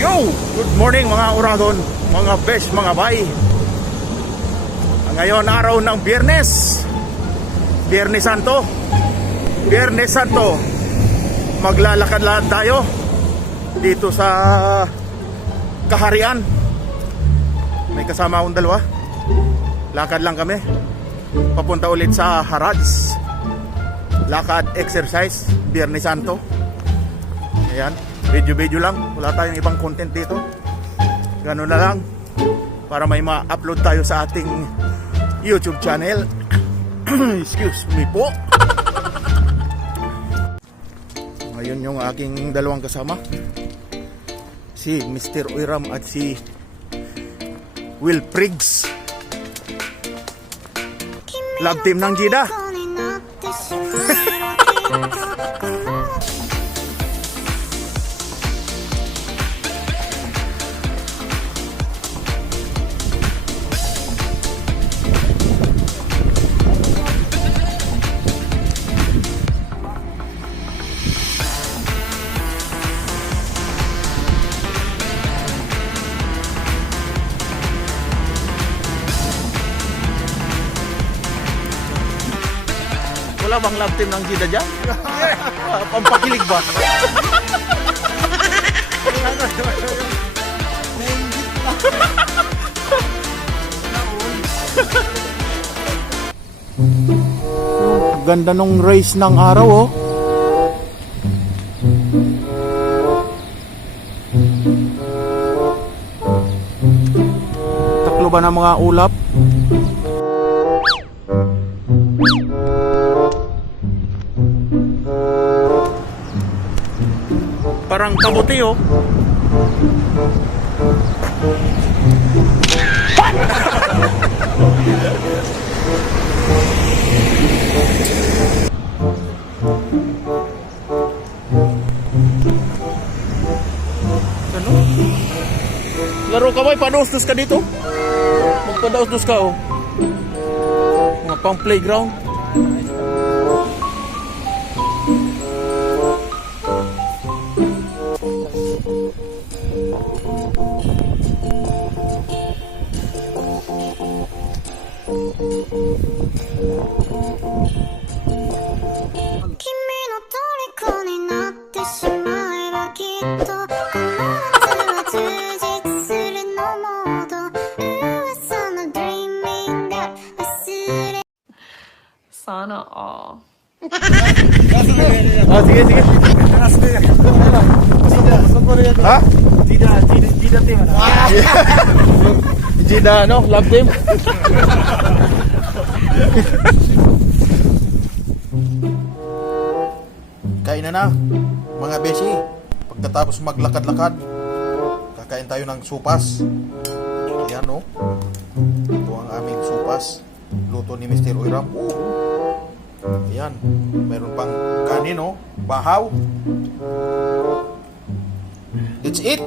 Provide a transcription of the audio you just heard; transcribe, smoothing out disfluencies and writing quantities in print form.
Yo! Good morning mga uragon, mga besh, mga bay. Ngayon araw ng Biyernes, Biyernes Santo. Biyernes Santo, maglalakad-lakad tayo dito sa Kaharian. May kasama akong dalawa. Lakad lang kami papunta ulit sa Harads. Lakad, exercise, Biyernes Santo. Ayan, video lang. Wala tayong ibang content dito. Ganun na lang para may ma-upload tayo sa ating YouTube channel. Excuse me po. Ngayon yung aking dalawang kasama, si Mr. Uiram at si Will Priggs, love team ng Jida. Wala bang love team ng Jida dyan? Pampakilig ba? Ganda nung race ng araw, oh. Taklo ba ng mga ulap? Parang kabuti, oh. Ano? Laro ka ba? Padaos-dos ka dito? Magpadaos-dos ka, oh. Mga pang playground. Sana all. Oh, sige. Ha? Jida team. Jida, no? Love team? Kain na mga beshi. Pagkatapos maglakad-lakad, kakain tayo ng supas. Ayan, no? Ito ang aming supas. Luto ni Mr. Uiram. Ayan, meron pang kanin, no? Bahaw. That's it.